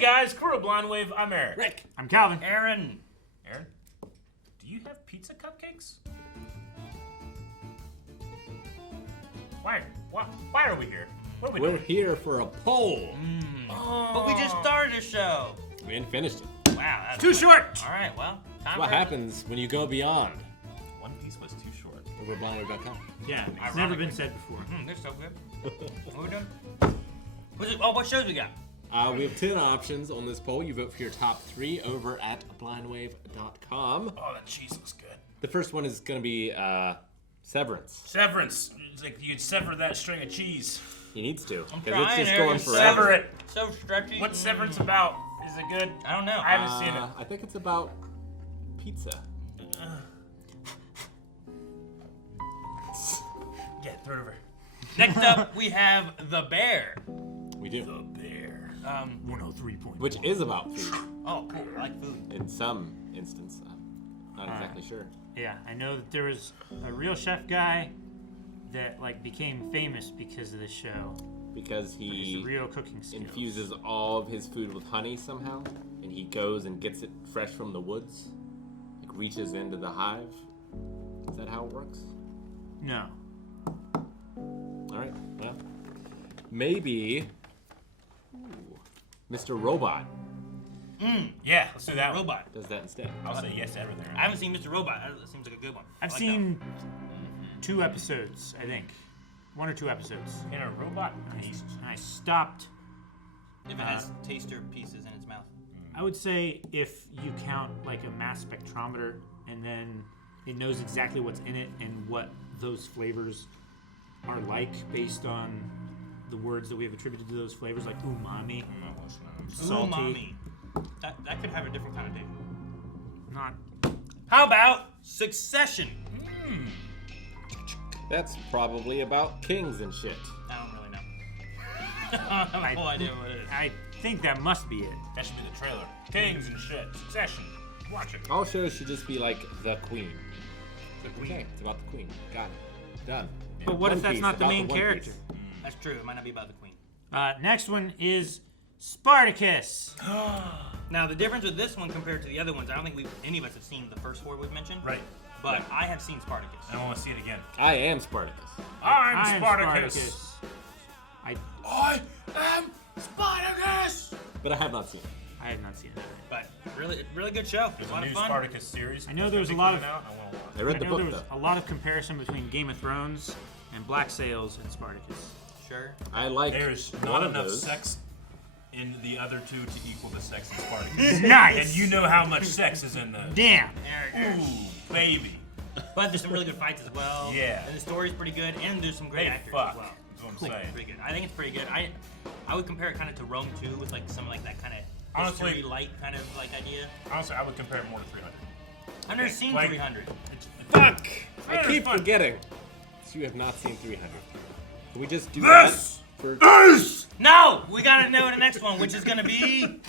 guys, crew of Blind Wave. I'm Eric. Rick. I'm Calvin. Aaron, do you have pizza cupcakes? Why are we here? What are we We're doing? here for a poll. But we just started a show. We ain't finished it. Wow, that's Too short. All right, well, time What for happens when you go beyond One Piece was too short. over blindwave.com. Yeah, it's never been said before. They're so good. What we doing? What shows we got? We have 10 options on this poll. You vote for your top 3 over at blindwave.com. Oh, that cheese looks good. The first one is going to be Severance. Severance. It's like you'd sever that string of cheese. He needs to. I'm Because it's trying, just Aaron. going Sever forever. it. So stretchy. What's Severance about? Is it good? I don't know. I haven't seen it. I think it's about pizza. Yeah, throw it over. Next up, we have The Bear. We do. The bear. 103.1. Which is about food Oh, cool. I like food. in some instance. Not exactly sure. Yeah, I know that there was a real chef guy that became famous because of this show. Because His he real cooking skills. infuses all of his food with honey somehow, and he goes and gets it fresh from the woods, like reaches into the hive. Is that how it works? No. All right. Well, maybe Mr. Robot Yeah, let's do that one. Robot. does that instead. I'll say yes to everything. I haven't seen Mr. Robot. That seems like a good one. I've I like seen 2 episodes, I think. 1 or 2 episodes. In a robot taste. And I stopped. that. If it has taster pieces in its mouth. I would say if you count like a mass spectrometer and then it knows exactly what's in it and what those flavors are like based on the words that we have attributed to those flavors, like umami, salty. Umami. That could have a different connotation. Not. How about Succession? That's probably about kings and shit. I don't really know. I have no idea what it is. I think that must be it. That should be the trailer. Kings and shit. Succession. Watch it. All shows should just be like the queen. Okay, it's about the queen. Got it. Done. But what if One that's Piece, not the about main One character? Piece. That's true. It might not be about the queen. Next one is Spartacus. Now, the difference with this one compared to the other ones, I don't think any of us have seen the first 4 we've mentioned. Right. But I have seen Spartacus. I want to see it again. I am Spartacus. I'm I am Spartacus. I am Spartacus. But I have not seen it. I have not seen it. But really good show. There's a a lot new of fun. Spartacus series. I know there was a That's lot of- coming out. I want to watch. I read I the know book, there was though. a lot of comparison between Game of Thrones and Black Sails and Spartacus. Sure. I like There's one not of enough those. sex in the other 2 to equal the sex in Spartacus. Nice. And you know how much sex is in those. Damn. Ooh, baby. But there's some really good fights as well. Yeah. And the story's pretty good, and there's some great Hey, actors fuck. as well. That's what I'm saying. Pretty good. I think it's pretty good. I would compare it kind of to Rome 2 with like some like that kind of Honestly- history light kind of like idea. Honestly, I would compare it more to 300. I've never seen like- 300. Fuck! I Very keep fun. forgetting. So you have not seen 300. Can we just do This! that for No, we gotta know the next one, which is gonna be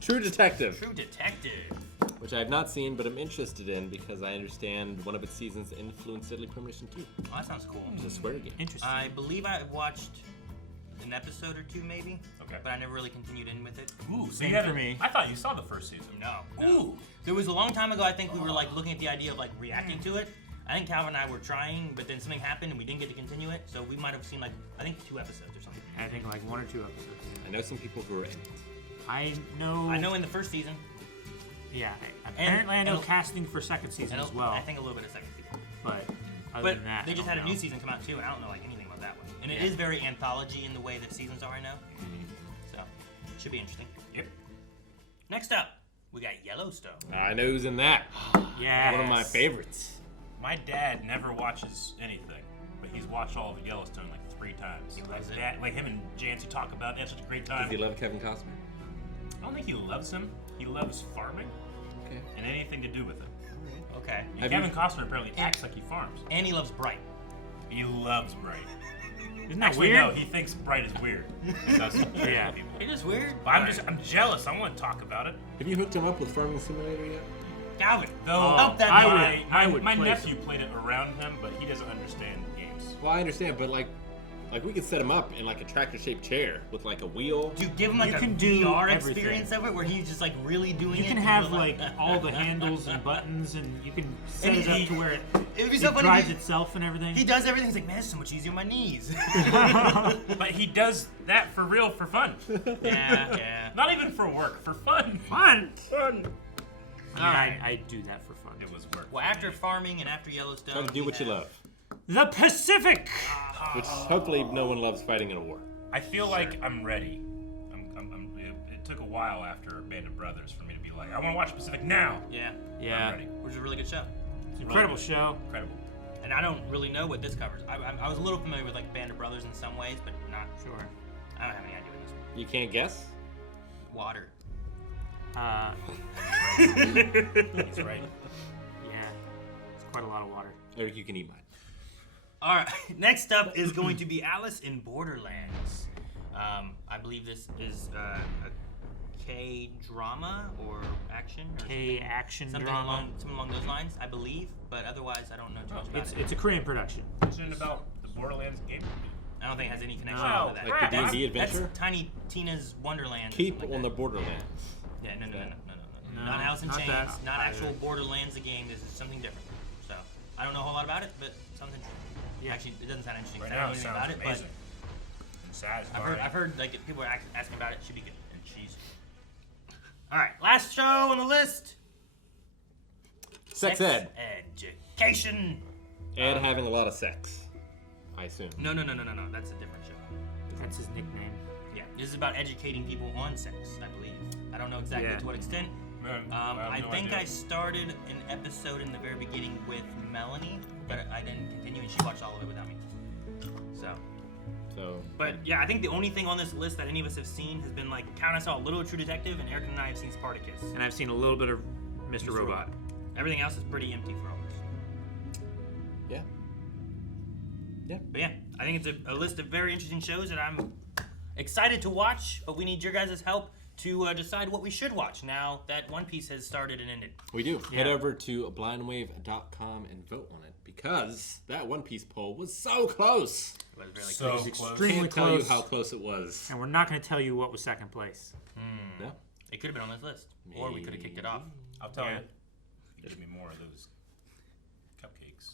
True Detective? True Detective. Which I have not seen, but I'm interested in because I understand one of its seasons influenced Deadly Premonition 2. Oh, that sounds cool. It's a swear game. Interesting. I believe I watched an episode or 2 maybe. Okay. But I never really continued in with it. Ooh, so Same you haven't- for me. I thought you saw the first season. No. Ooh. There was a long time ago, I think we were like looking at the idea of like reacting to it. I think Calvin and I were trying, but then something happened and we didn't get to continue it. So we might have seen like, I think 2 episodes or something. I think like 1 or 2 episodes. I know some people who are in it. I know. I know in the first season. Yeah. Apparently, I know and- casting for second season as well. I think a little bit of second season. But other But than that, they I just don't had a know. new season come out too, and I don't know like anything about that one. And it Yeah. is very anthology in the way that seasons are, I know. So, should be interesting. Yep. Next up, we got Yellowstone. I know who's in that. Yeah. One of my favorites. My dad never watches anything, but he's watched all of Yellowstone like 3 times. He loves it. Dad, like him and Jancy talk about it. They have such a great time. Does he love Kevin Costner? I don't think he loves him. He loves farming Okay. and anything to do with it. Okay. And Have Kevin you- Costner apparently acts like he farms. And he loves Bright. He loves Bright. Isn't that Actually, weird? no, he thinks Bright is weird. He does some crazy Yeah. people. It is weird. But I'm jealous. I want to talk about it. Have you hooked him up with Farming Simulator yet? Calvin, Though help that I would- guy. I would my play nephew played it around him, but he doesn't understand games. Well, I understand, but like, Like we could set him up in like a tractor-shaped chair with like a wheel. Dude, give him like You a can do VR everything. experience of it where he's just like really doing You it. can in have real like life. all the handles and buttons, and you can set And it up he- to where It would be it so funny. drives itself and everything. He does everything. He's like, man, it's so much easier on my knees. But he does that for real, for fun. yeah. Not even for work, for fun. Fun. Fun. I mean, I do that for fun. It was work. Well, after farming and after Yellowstone, Try to do we what you have- love, The Pacific. which hopefully no one loves fighting in a war. I feel like I'm ready. It took a while after Band of Brothers for me to be like, I want to watch Pacific now. Yeah, I'm Yeah, ready. which is a really good show. it's an incredible show. Incredible. And I don't really know what this covers. I was a little familiar with like Band of Brothers in some ways, but not. Sure. I don't have any idea what this is. You can't guess? Water. He's right. Yeah, it's quite a lot of water. Eric, you can eat mine. All right. Next up is going to be Alice in Borderlands. I believe this is a K drama or action or K action something drama. along those lines. I believe, but otherwise I don't know too much about it. It's a Korean production. Isn't it about the Borderlands game? I don't think it has any connection No, to that. Like the Crap. D&D adventure? That's Tiny Tina's Wonderland. or Keep something on like the Borderlands. that. Yeah, no. No, Not Alice in not Chains, that not either. actual Borderlands the game. This is something different. So I don't know a whole lot about it, but sounds interesting. Yeah. Actually, it doesn't sound interesting. Right 'cause I now don't it know anything sounds about amazing. it, And satisfying. but I've heard like people are asking about it. It should be good and cheesy. All right, last show on the list. Sex ed. Education. Ed having a lot of sex, I assume. No. That's a different show. That's his nickname. Yeah, this is about educating people on sex. I believe. I don't know exactly Yeah. to what extent. Man, I have no think idea. I started an episode in the very beginning with Melanie, but I didn't continue, and she watched all of it without me. So, But yeah, I think the only thing on this list that any of us have seen has been like Count I saw a little True Detective, and Eric and I have seen Spartacus. And I've seen a little bit of Mr. Robot. Everything else is pretty empty for us. yeah. But yeah, I think it's a list of very interesting shows that I'm excited to watch, but we need your guys' help to decide what we should watch now that One Piece has started and ended. We do. Yeah. Head over to blindwave.com and vote on it because that One Piece poll was so close. It was really So crazy. close. Extremely Can't tell you close. how close it was. And we're not going to tell you what was second place. No? It could have been on this list, or we could have kicked it off. I'll tell Yeah. you. Give me more of those cupcakes.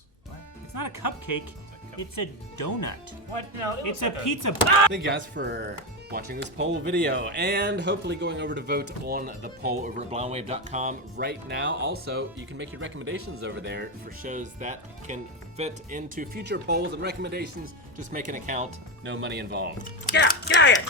It's not a cupcake. It's a donut. What? No, It's a pizza. Thank you guys for watching this poll video and hopefully going over to vote on the poll over at blindwave.com right now. Also, you can make your recommendations over there for shows that can fit into future polls and recommendations. Just make an account, no money involved. Get out of here!